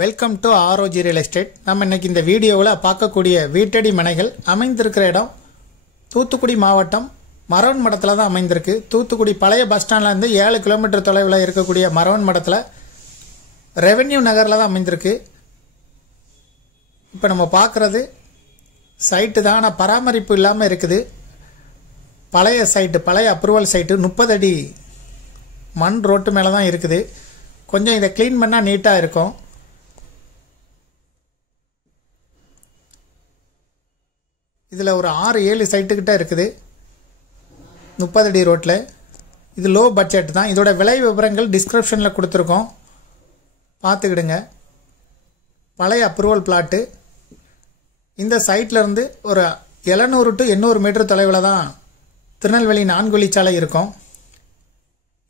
Welcome to ROG real estate. நம்ம இன்னைக்கு இந்த வீடியோவில் பார்க்கக்கூடிய வீட்டடி மனைகள் அமைந்திருக்கிற இடம் தூத்துக்குடி மாவட்டம் மரவன் மடத்தில் தான் அமைந்திருக்கு. தூத்துக்குடி பழைய பஸ் ஸ்டாண்ட்லேருந்து 7 கிலோமீட்டர் தொலைவில் இருக்கக்கூடிய மரவன் மடத்தில் ரெவென்யூ நகரில் தான் அமைந்திருக்கு. இப்போ நம்ம பார்க்குறது சைட்டு தான், ஆனால் பராமரிப்பு இல்லாமல் இருக்குது. பழைய சைட்டு, பழைய அப்ரூவல் சைட்டு, 30 அடி மண் ரோட்டு மேலே தான் இருக்குது. கொஞ்சம் இதை க்ளீன் பண்ணால் நீட்டாக இருக்கும். இதில் ஒரு 6-7 சைட்டுக்கிட்ட இருக்குது 30 அடி ரோட்டில். இது லோ பட்ஜெட் தான். இதோட விலை விவரங்கள் டிஸ்கிரிப்ஷனில் கொடுத்துருக்கோம், பார்த்துக்கிடுங்க. பழைய அப்ரூவல் பிளாட்டு. இந்த சைட்லேருந்து ஒரு 700 to 800 மீட்டர் தொலைவில் தான் திருநெல்வேலி 4 வழிச்சாலை இருக்கும்.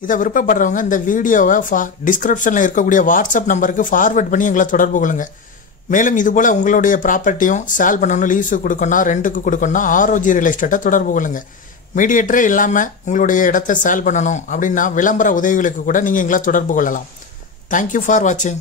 இதை விருப்பப்படுறவங்க இந்த வீடியோவை டிஸ்கிரிப்ஷனில் இருக்கக்கூடிய வாட்ஸ்அப் நம்பருக்கு ஃபார்வர்ட் பண்ணி எங்களை தொடர்பு கொள்ளுங்கள். மேலும் இதுபோல் உங்களுடைய ப்ராப்பர்ட்டியும் சேல் பண்ணணும், லீஸு கொடுக்கணும், ரெண்டுக்கு கொடுக்கணும், ஆர்ஓஜி ரியல் எஸ்டேட்டை தொடர்பு கொள்ளுங்கள். மீடியேட்டரே இல்லாமல் உங்களுடைய இடத்தை சேல் பண்ணணும் அப்படின்னா விளம்பர உதவிகளுக்கு கூட நீங்கள் எங்களை தொடர்பு கொள்ளலாம். தேங்க்யூ ஃபார் வாட்சிங்.